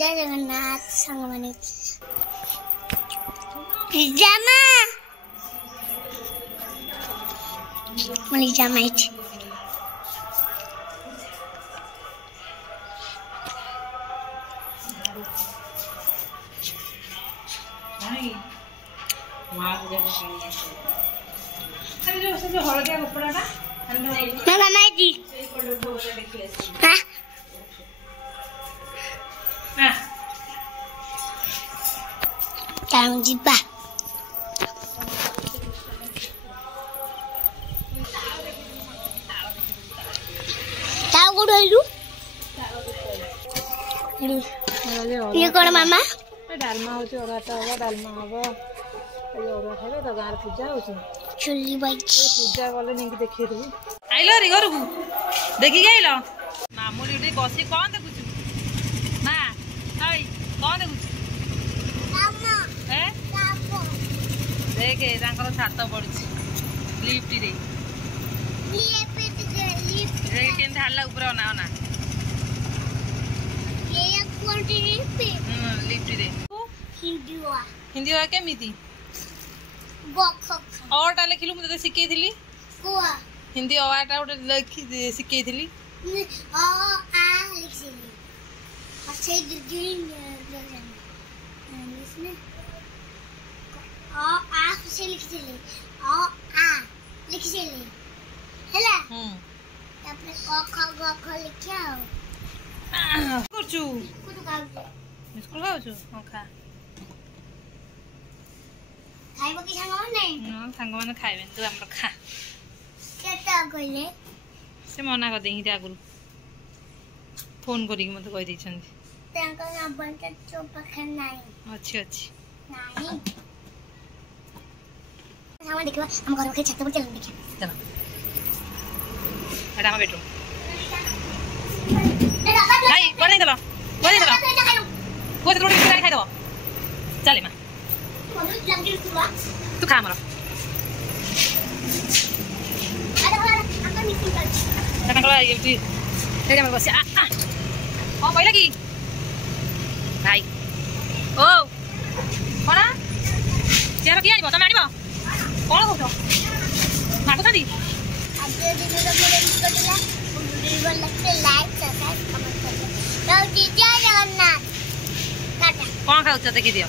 जय जगन्नाथ संग माने पिजामा पिजामा ଯିବା ତାଉ କୋଉଠୁ ଆଇଲୁ ଇଏ କଣ ମାମା डालमा होची ओराटा होगा डालमा होगा ये ओरा खाइबे तो गार पूजा होची चुल्ली बाई पूजा गले नेकी देखि दू आइलो रे घर को देखि गइलो मामूली उठी बसी कोन देखुछु ना हाय कोन देखुछु मामा ए सापो देखे तांकर छात पड़ुछि लिफ्ट रे लिफ्ट रे केन धाला ऊपर ना ना ये कोंटी लिफ्ट रे हिंदी वा केमिति और टा लिखिलु मते सिखै थिली कोआ हिंदी अवाटा उठे लिखि सिखै थिली आ लिखिली अच्छे दिन इसमें आ से लिखिली आ लिखिली हैला तापर क ख लिखिया करछु कुटु का स्कूल खाउछु हां खा खाइबो कि सांग नै हां सांग माने खाइबे तू हमर खा केता कइले से मना कर देही आगुरु फोन करी मते कहि दै छन तांका नंबर त चोपा खन नाही अच्छी अच्छी नाही सामान देखो हम घर के छत पर चल देखिए चलो एडा हम बेटो नहीं बने दलो वो तो रोटी खाई दो चले मां तू खा मरो ये में बस हाँ पहले की भाई ओ कौन चेयर किए आनी तुम आनी कौन कौन मागुच कौन खाऊ देखी दियो।